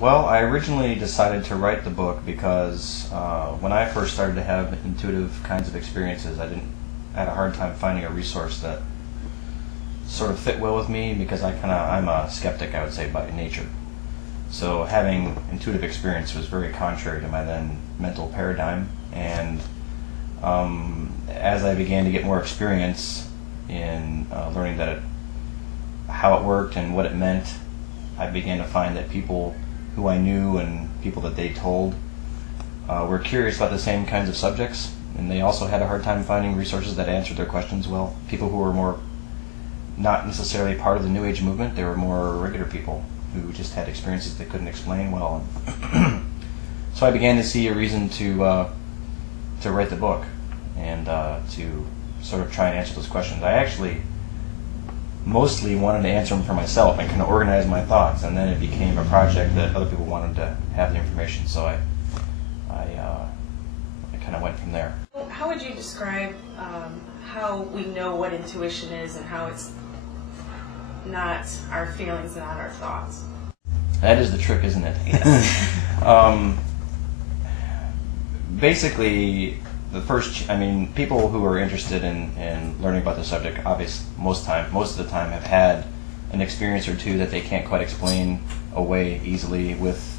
Well, I originally decided to write the book because when I first started to have intuitive kinds of experiences, I had a hard time finding a resource that sort of fit well with me because I'm a skeptic, I would say, by nature. So having intuitive experience was very contrary to my then mental paradigm, and as I began to get more experience in learning how it worked and what it meant, I began to find that people who I knew and people that they told were curious about the same kinds of subjects, and they also had a hard time finding resources that answered their questions well. People who were more not necessarily part of the New Age movement, they were more regular people who just had experiences they couldn't explain well. So I began to see a reason to write the book and to sort of try and answer those questions. I actually mostly wanted to answer them for myself and kind of organize my thoughts, and then it became a project that other people wanted to have the information, so I kind of went from there. How would you describe how we know what intuition is and how it's not our feelings and not our thoughts? That is the trick, isn't it? Yes. Basically, people who are interested in learning about the subject, obviously, most of the time, have had an experience or two that they can't quite explain away easily with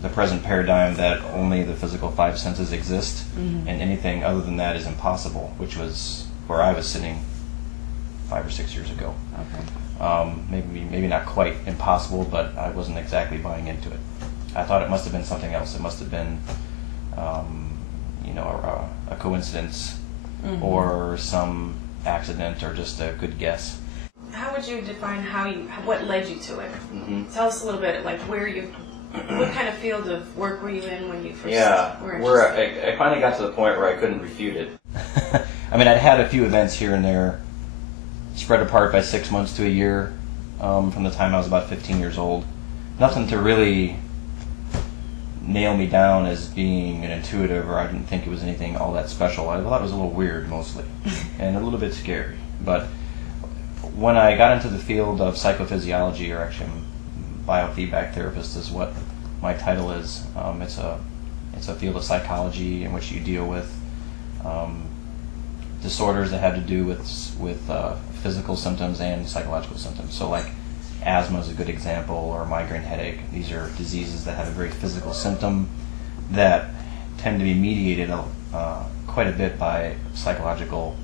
the present paradigm that only the physical five senses exist, and anything other than that is impossible, which was where I was sitting 5 or 6 years ago. Okay. Maybe not quite impossible, but I wasn't exactly buying into it. I thought it must have been something else. It must have been a coincidence or some accident or just a good guess. How would you define what led you to it? Tell us a little bit, like what kind of field of work were you in when you first were interested? I finally got to the point where I couldn't refute it. I mean, I'd had a few events here and there, spread apart by 6 months to a year, from the time I was about 15 years old. Nothing to really nail me down as being an intuitive, or I didn't think it was anything all that special. I thought it was a little weird mostly, and a little bit scary. But when I got into the field of psychophysiology, or actually biofeedback therapist is what my title is, it's a field of psychology in which you deal with disorders that have to do with physical symptoms and psychological symptoms. So like asthma is a good example, or migraine headache. These are diseases that have a very physical symptom that tend to be mediated quite a bit by psychological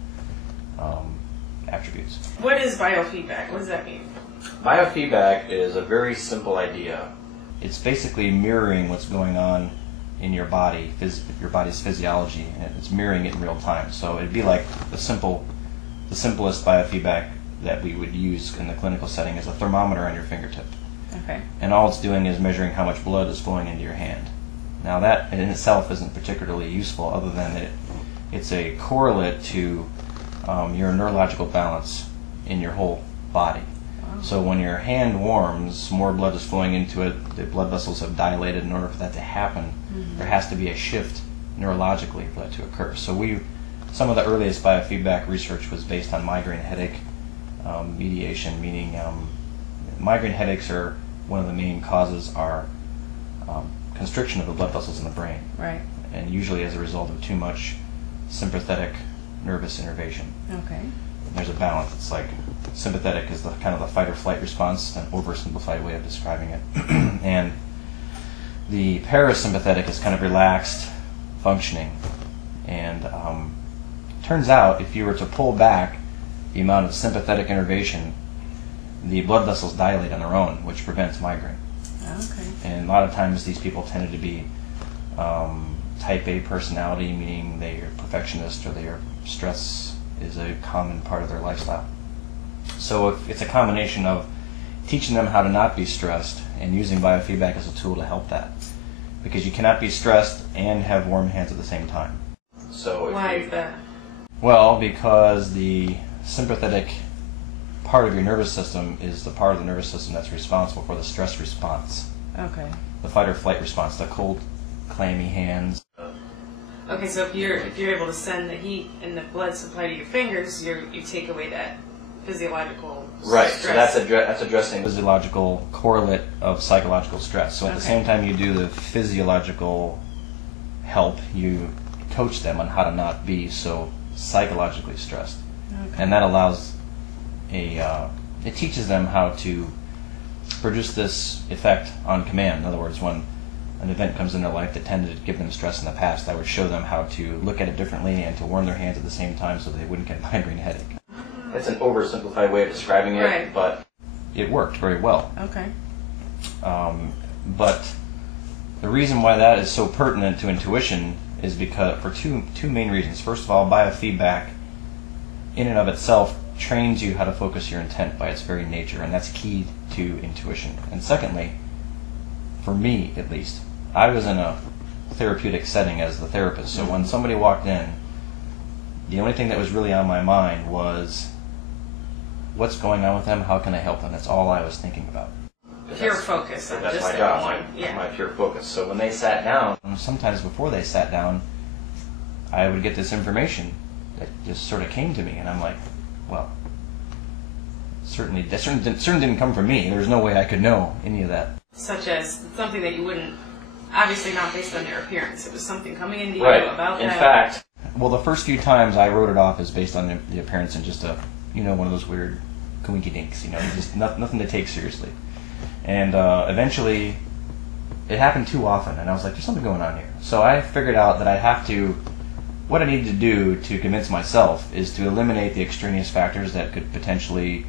attributes. What is biofeedback? What does that mean? Biofeedback is a very simple idea. It's basically mirroring what's going on in your body, your body's physiology, and it's mirroring it in real time. So it'd be like the simplest biofeedback that we would use in the clinical setting is a thermometer on your fingertip. Okay. And all it's doing is measuring how much blood is flowing into your hand. Now that in itself isn't particularly useful, other than it's a correlate to your neurological balance in your whole body. Wow. So when your hand warms, more blood is flowing into it, the blood vessels have dilated. In order for that to happen, there has to be a shift neurologically for that to occur. So some of the earliest biofeedback research was based on migraine headache mediation, meaning migraine headaches are one of the main causes are constriction of the blood vessels in the brain. Right. And usually as a result of too much sympathetic nervous innervation. Okay. And there's a balance. It's like sympathetic is the kind of the fight or flight response, an oversimplified way of describing it. And the parasympathetic is kind of relaxed functioning. And turns out if you were to pull back the amount of sympathetic innervation, the blood vessels dilate on their own, which prevents migraine. Okay. And a lot of times these people tended to be type A personality, meaning they are perfectionist, or their stress is a common part of their lifestyle. So if it's a combination of teaching them how to not be stressed and using biofeedback as a tool to help that, because you cannot be stressed and have warm hands at the same time. So why is that? Well, because the sympathetic part of your nervous system is the part of the nervous system that's responsible for the stress response. Okay. The fight or flight response, the cold, clammy hands. Okay, so if you're able to send the heat and the blood supply to your fingers, you take away that physiological right. stress. So that's addressing physiological correlate of psychological stress. So at the same time you do the physiological help, you coach them on how to not be so psychologically stressed. Okay. And that allows it teaches them how to produce this effect on command. In other words, when an event comes in their life that tended to give them stress in the past, I would show them how to look at it differently and to warm their hands at the same time so they wouldn't get a migraine headache. It's an oversimplified way of describing it, right. But it worked very well. Okay. But the reason why that is so pertinent to intuition is because for two main reasons. First of all, biofeedback in and of itself trains you how to focus your intent by its very nature, and that's key to intuition. And secondly, for me at least, I was in a therapeutic setting as the therapist, so when somebody walked in, the only thing that was really on my mind was, what's going on with them? How can I help them? That's all I was thinking about. Pure focus. That's my job, my pure focus. So when they sat down, sometimes before they sat down, I would get this information that just sort of came to me, and I'm like, well, certainly didn't come from me. There's no way I could know any of that. Such as something that you wouldn't, obviously not based on their appearance. It was something coming into you right. about that. In fact, well, the first few times I wrote it off as based on the appearance and just one of those weird coinky-dinks, just nothing to take seriously. And eventually, it happened too often, and I was like, there's something going on here. So I figured out that what I needed to do to convince myself is to eliminate the extraneous factors that could potentially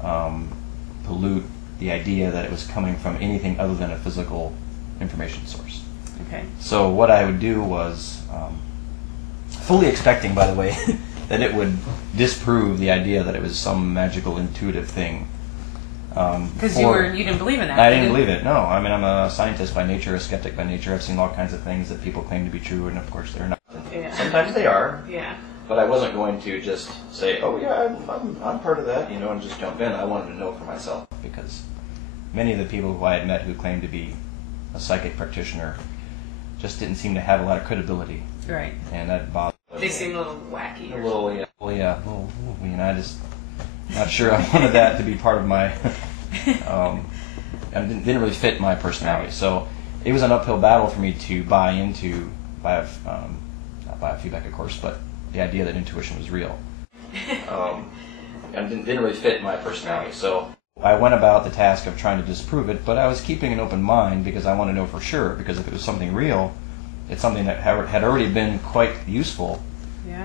pollute the idea that it was coming from anything other than a physical information source. Okay. So what I would do was, fully expecting, by the way, that it would disprove the idea that it was some magical intuitive thing. Because you didn't believe in that. I didn't believe it. No, I mean, I'm a scientist by nature, a skeptic by nature. I've seen all kinds of things that people claim to be true, and of course they're not. Yeah. Sometimes they are. Yeah. But I wasn't going to just say, oh yeah, I'm part of that, and just jump in. I wanted to know for myself, because many of the people who I had met who claimed to be a psychic practitioner just didn't seem to have a lot of credibility. Right. And that bothered me. They seem a little wacky. I just not sure I wanted that to be part of my. It didn't really fit my personality, right. So it was an uphill battle for me to buy into not biofeedback, of course, but the idea that intuition was real. And didn't really fit my personality, so I went about the task of trying to disprove it, but I was keeping an open mind because I wanted to know for sure, because if it was something real, it's something that had already been quite useful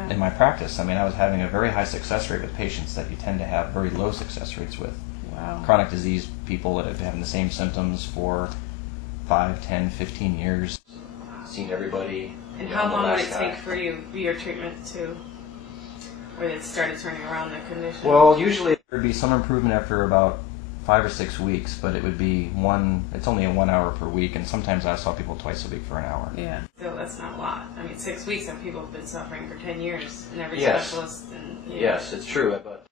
in my practice. I mean, I was having a very high success rate with patients that you tend to have very low success rates with. Wow. Chronic disease people that have been having the same symptoms for 5, 10, 15 years. Seen everybody. And how long would it take for your treatment to, where it started turning around the condition? Well, usually there would be some improvement after about 5 or 6 weeks, but it would be it's only a 1 hour per week, and sometimes I saw people twice a week for an hour. Yeah. So that's not a lot. I mean, 6 weeks, and people have been suffering for 10 years, and every specialist. And, Yes, it's true, but